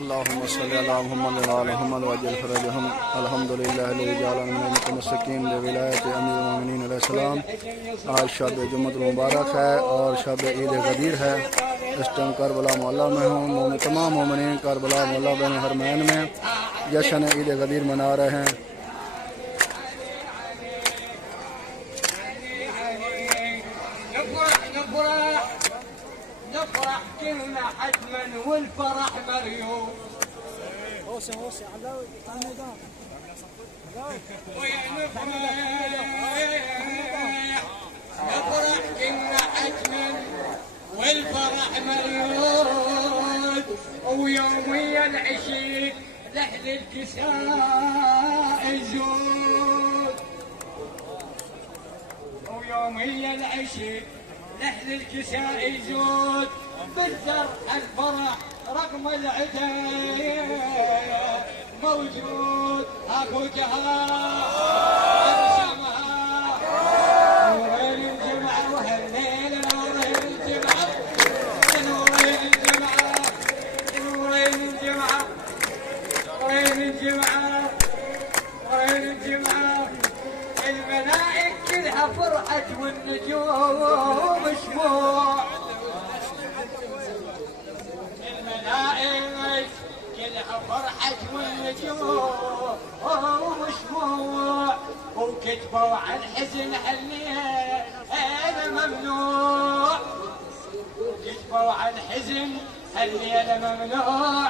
اللهم صل على محمد وعلى محمد وعجل فرجهم. الحمد لله الذي جعلنا من المتمسكين بولایت امیر المؤمنین علیہ السلام. آج شب جمعۃ المبارک ہے اور شب عید غدیر ہے. اس ٹائم کربلا محلہ میں ہوں. تمام مومنین کربلا محلہ بین حرمین میں جشن عید غدیر منا رہے ہیں. نفرح كلنا حتما والفرح مريوم. هوسه علاوي على الميدان. نفرح كلنا حتما والفرح مريوم. ويوميا العشيق لحد الكساء يزود. ويوميا العشيق لحن الكساء يزود. بالزرع الفرح رغم العداية موجود. اكو جهاز نورين الجمعة وهالليلة نورين الجمعة نورين الجمعة نورين الجمعة نورين الجمعة نورين الجمعة. الملائك كلها فرحت والنجوم شموع. الملائك كلها فرحت والنجوم شموع. وكتبوا عن حزن هالليلة ممنوع. كتبوا عن حزن هالليلة ممنوع.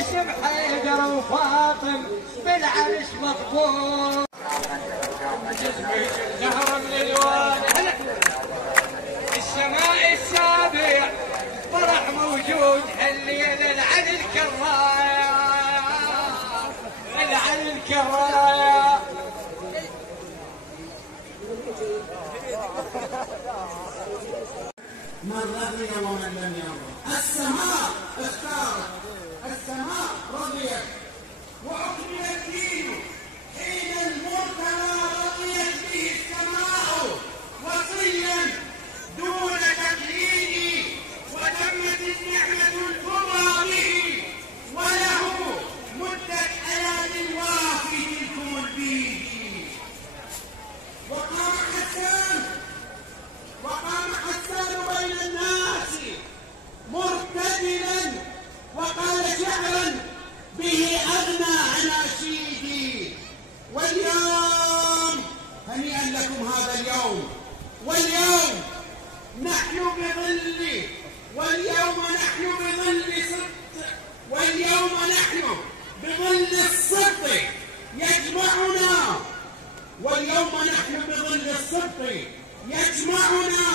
اسم حيدر وفاطم بالعرش مطبوع. زهر من الوان السماء السابع فرح موجود هالليلة. العن الكراية العن الكراية. من رضي ومن لم يرضى. السماء اختارت. السماء رضيت وأكمل الدين حين المرتلى رضيت به السماء وصيا دون تقليد. وتمت النعمة الكبرى به وله مدة حياة وفي تلكم البيد. وقام حسان بين الناس مرتدلا وقال شعرا به أغنى أناشيدي. واليوم هنيئا لكم هذا اليوم. واليوم نحن بظل الصدق يجمعنا. واليوم نحن بظل الصدق يجمعنا